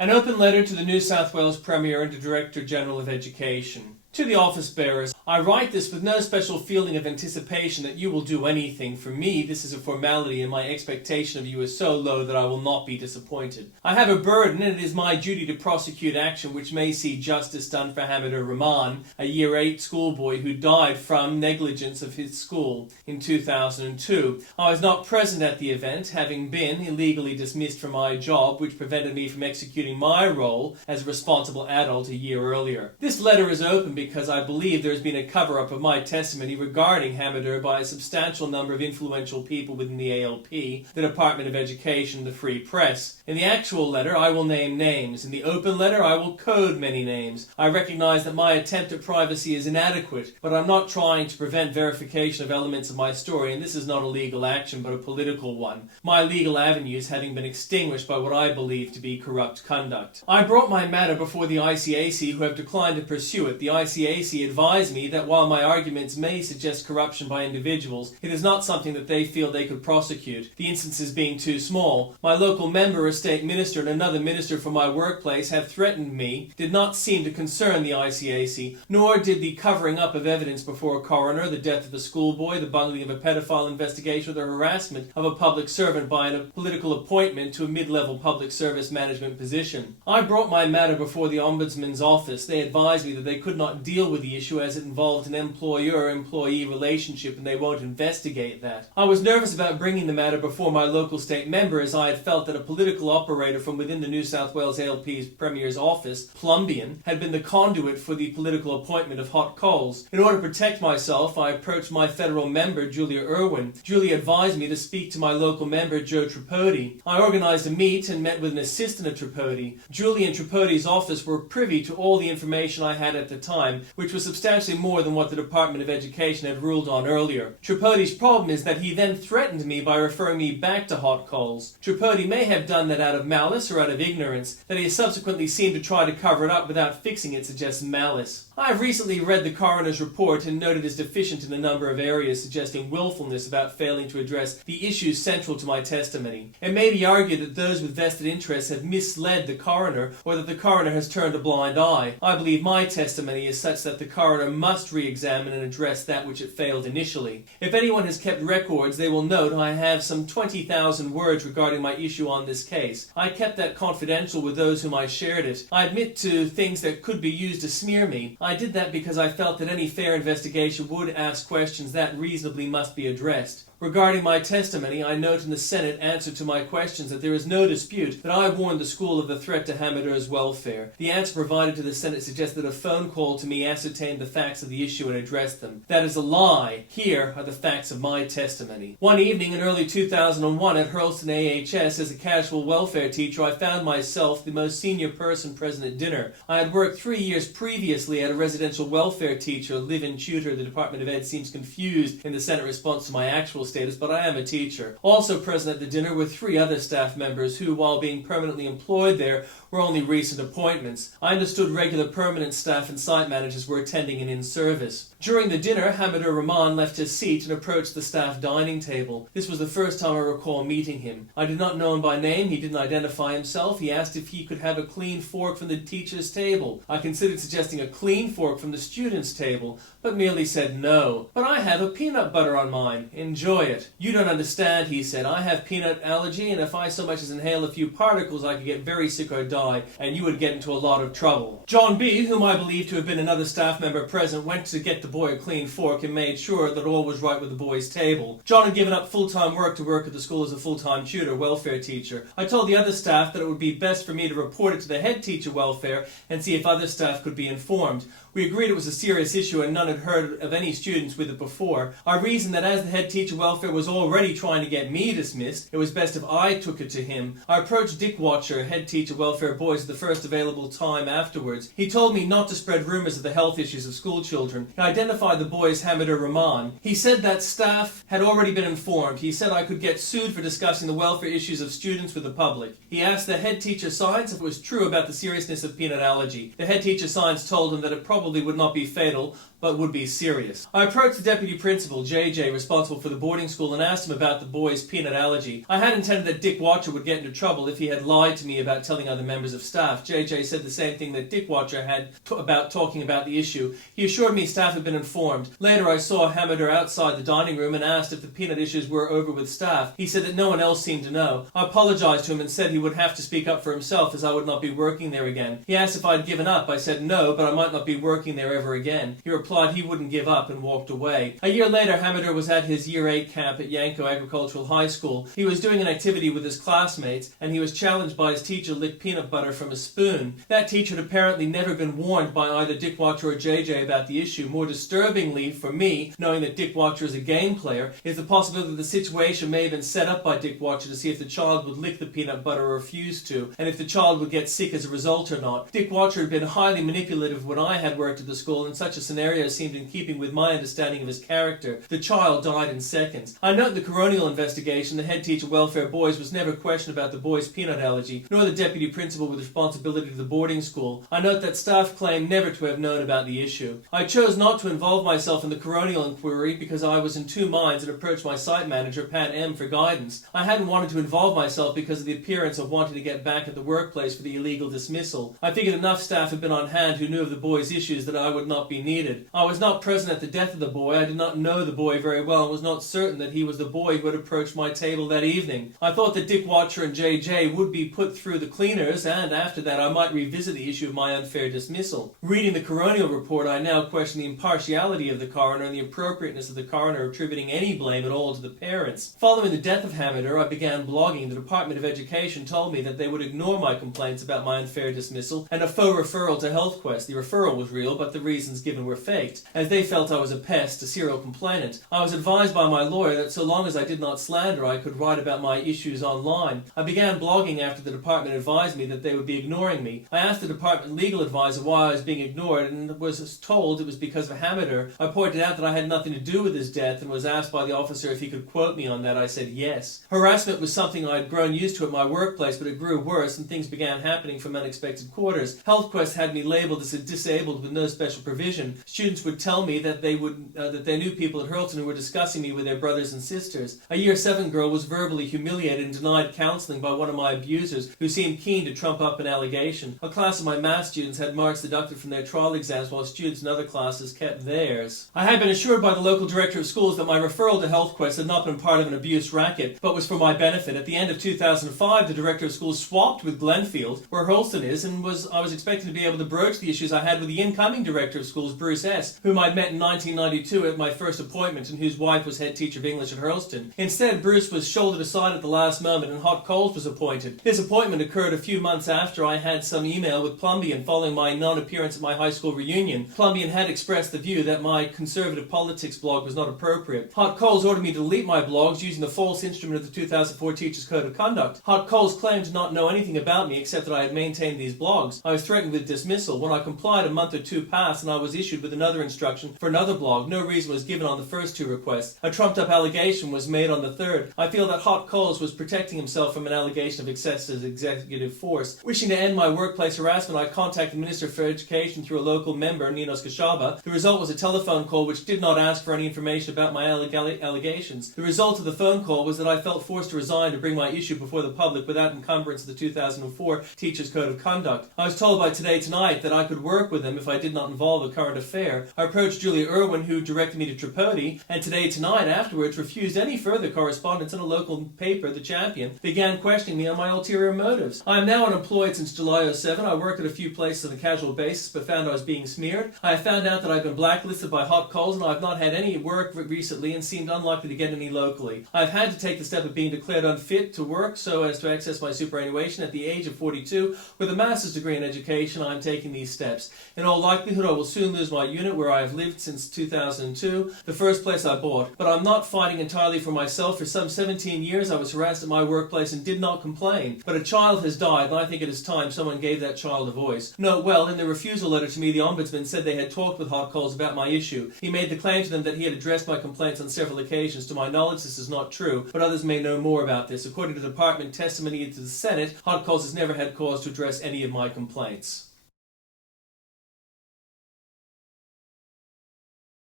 An open letter to the New South Wales Premier and the Director General of Education. To the office bearers, I write this with no special feeling of anticipation that you will do anything. For me, this is a formality, and my expectation of you is so low that I will not be disappointed. I have a burden, and it is my duty to prosecute action which may see justice done for Hamidur Rahman, a Year 8 schoolboy who died from negligence of his school in 2002. I was not present at the event, having been illegally dismissed from my job, which prevented me from executing my role as a responsible adult a year earlier. This letter is open because I believe there has been a cover-up of my testimony regarding Hamidur by a substantial number of influential people within the ALP, the Department of Education, the Free Press. In the actual letter, I will name names. In the open letter, I will code many names. I recognize that my attempt at privacy is inadequate, but I'm not trying to prevent verification of elements of my story, and this is not a legal action, but a political one. My legal avenues having been extinguished by what I believe to be corrupt conduct. I brought my matter before the ICAC, who have declined to pursue it. The ICAC advised me that while my arguments may suggest corruption by individuals, it is not something that they feel they could prosecute, the instances being too small. My local member, a state minister, and another minister from my workplace have threatened me, did not seem to concern the ICAC, nor did the covering up of evidence before a coroner, the death of a schoolboy, the bungling of a pedophile investigation, or the harassment of a public servant by a political appointment to a mid-level public service management position. I brought my matter before the Ombudsman's office. They advised me that they could not deal with the issue as it involved an employer-employee relationship, and they won't investigate that. I was nervous about bringing the matter before my local state member, as I had felt that a political operator from within the New South Wales ALP's Premier's office, Plumbian, had been the conduit for the political appointment of hot coals. In order to protect myself, I approached my federal member, Julia Irwin. Julia advised me to speak to my local member, Joe Tripodi. I organised a meet and met with an assistant of Tripodi. Julia and Tripodi's office were privy to all the information I had at the time, which was substantially more than what the Department of Education had ruled on earlier. Tripodi's problem is that he then threatened me by referring me back to hot coals. Tripodi may have done that out of malice or out of ignorance. That he has subsequently seemed to try to cover it up without fixing it suggests malice. I have recently read the coroner's report and noted it is deficient in a number of areas, suggesting willfulness about failing to address the issues central to my testimony. It may be argued that those with vested interests have misled the coroner, or that the coroner has turned a blind eye. I believe my testimony is such that the coroner must re-examine and address that which it failed initially. If anyone has kept records, they will note I have some 20,000 words regarding my issue on this case. I kept that confidential with those whom I shared it. I admit to things that could be used to smear me. I did that because I felt that any fair investigation would ask questions that reasonably must be addressed. Regarding my testimony, I note in the Senate answer to my questions that there is no dispute that I warned the school of the threat to Hamidur's welfare. The answer provided to the Senate suggests that a phone call to me ascertained the facts of the issue and addressed them. That is a lie. Here are the facts of my testimony. One evening in early 2001 at Hurlston AHS, as a casual welfare teacher, I found myself the most senior person present at dinner. I had worked 3 years previously at a residential welfare teacher, live-in tutor. The Department of Ed seems confused in the Senate response to my actual status, but I am a teacher. Also present at the dinner were 3 other staff members who, while being permanently employed there, were only recent appointments. I understood regular permanent staff and site managers were attending and in service. During the dinner, Hamidur Rahman left his seat and approached the staff dining table. This was the first time I recall meeting him. I did not know him by name. He didn't identify himself. He asked if he could have a clean fork from the teacher's table. I considered suggesting a clean fork from the student's table, but merely said no. But I have a peanut butter on mine. Enjoy it. You don't understand, he said. I have peanut allergy, and if I so much as inhale a few particles, I could get very sick or die, and you would get into a lot of trouble. John B., whom I believe to have been another staff member present, went to get the boy a clean fork and made sure that all was right with the boy's table. John had given up full-time work to work at the school as a full-time tutor, welfare teacher. I told the other staff that it would be best for me to report it to the head teacher welfare and see if other staff could be informed. We agreed it was a serious issue and none had heard of any students with it before. I reasoned that as the head teacher welfare was already trying to get me dismissed, it was best if I took it to him. I approached Dick Watcher, head teacher welfare boys, at the first available time afterwards. He told me not to spread rumours of the health issues of school children. He identified the boy as Hamidur Rahman. He said that staff had already been informed. He said I could get sued for discussing the welfare issues of students with the public. He asked the head teacher science if it was true about the seriousness of peanut allergy. The head teacher science told him that it probably would not be fatal, but would be serious. I approached the deputy principal, JJ, responsible for the boarding school, and asked him about the boy's peanut allergy. I had intended that Dick Watcher would get into trouble if he had lied to me about telling other members of staff. JJ said the same thing that Dick Watcher had about talking about the issue. He assured me staff had been informed. Later I saw Hamidur outside the dining room and asked if the peanut issues were over with staff. He said that no one else seemed to know. I apologized to him and said he would have to speak up for himself as I would not be working there again. He asked if I had given up. I said no, but I might not be working there ever again. He replied he wouldn't give up and walked away. A year later, Hamidur was at his Year 8 camp at Yanko Agricultural High School. He was doing an activity with his classmates, and he was challenged by his teacher to lick peanut butter from a spoon. That teacher had apparently never been warned by either Dick Watcher or JJ about the issue. More disturbingly for me, knowing that Dick Watcher is a game player, is the possibility that the situation may have been set up by Dick Watcher to see if the child would lick the peanut butter or refuse to, and if the child would get sick as a result or not. Dick Watcher had been highly manipulative when I had worked at the school, and such a scenario seemed in keeping with my understanding of his character. The child died in seconds. I note in the coronial investigation the head teacher welfare boys was never questioned about the boy's peanut allergy, nor the deputy principal with responsibility to the boarding school. I note that staff claim never to have known about the issue. I chose not to involve myself in the Coronial Inquiry because I was in two minds and approached my site manager, Pat M., for guidance. I hadn't wanted to involve myself because of the appearance of wanting to get back at the workplace for the illegal dismissal. I figured enough staff had been on hand who knew of the boy's issues that I would not be needed. I was not present at the death of the boy. I did not know the boy very well and was not certain that he was the boy who had approached my table that evening. I thought that Dick Watcher and JJ would be put through the cleaners, and after that I might revisit the issue of my unfair dismissal. Reading the coronial report, I now question the impartiality of the coroner and the appropriateness of the coroner attributing any blame at all to the parents. Following the death of Hamidur, I began blogging. The Department of Education told me that they would ignore my complaints about my unfair dismissal and a faux referral to HealthQuest. The referral was real, but the reasons given were faked, as they felt I was a pest, a serial complainant. I was advised by my lawyer that so long as I did not slander, I could write about my issues online. I began blogging after the department advised me that they would be ignoring me. I asked the department legal advisor why I was being ignored and was told it was because of Hamidur. I pointed out that I had nothing to do with his death and was asked by the officer if he could quote me on that. I said yes. Harassment was something I had grown used to at my workplace, but it grew worse and things began happening from unexpected quarters. HealthQuest had me labeled as a disabled with no special provision. Students would tell me that they knew people at Hurlton who were discussing me with their brothers and sisters. A Year 7 girl was verbally humiliated and denied counseling by one of my abusers who seemed keen to trump up an allegation. A class of my math students had marks deducted from their trial exams while students in other classes kept theirs. I had been assured by the local director of schools that my referral to HealthQuest had not been part of an abuse racket, but was for my benefit. At the end of 2005, the director of schools swapped with Glenfield, where Hurlston is, and I was expecting to be able to broach the issues I had with the incoming director of schools, Bruce S., whom I'd met in 1992 at my first appointment and whose wife was head teacher of English at Hurlston. Instead, Bruce was shouldered aside at the last moment and Hot Coals was appointed. This appointment occurred a few months after I had some email with Plumbian following my non-appearance at my high school reunion. Plumbian had expressed the view that my conservative politics blog was not appropriate. Hot Coals ordered me to delete my blogs using the false instrument of the 2004 Teachers Code of Conduct. Hot Coals claimed to not know anything about me except that I had maintained these blogs. I was threatened with dismissal. When I complied, a month or two passed and I was issued with another instruction for another blog. No reason was given on the first two requests. A trumped-up allegation was made on the third. I feel that Hot Coals was protecting himself from an allegation of excessive executive force. Wishing to end my workplace harassment, I contacted the Minister for Education through a local member, Ninos Kashaba. The result was a telephone call which did not ask for any information about my allegations. The result of the phone call was that I felt forced to resign to bring my issue before the public without encumbrance of the 2004 Teachers Code of Conduct. I was told by Today Tonight that I could work with them if I did not involve a current affair. I approached Julia Irwin, who directed me to Tripodi, and Today Tonight afterwards refused any further correspondence, and a local paper, The Champion, began questioning me on my ulterior motives. I am now unemployed since July 07. I work at a few places on a casual basis, but found I was being smeared. I have found out that I've been blacklisted by Hot Coals, and I have not had any work recently and seemed unlikely to get any locally. I have had to take the step of being declared unfit to work so as to access my superannuation at the age of 42. With a master's degree in education, I am taking these steps. In all likelihood, I will soon lose my unit where I have lived since 2002, the first place I bought. But I'm not fighting entirely for myself. For some 17 years, I was harassed at my workplace and did not complain. But a child has died, and I think it is time someone gave that child a voice. Note well, in the refusal letter to me, the Ombudsman said they had talked with Hot Coals about my issue. He made the claim to them that he had addressed my complaints on several occasions. To my knowledge, this is not true, but others may know more about this. According to the department testimony to the Senate, Hot Coals has never had cause to address any of my complaints.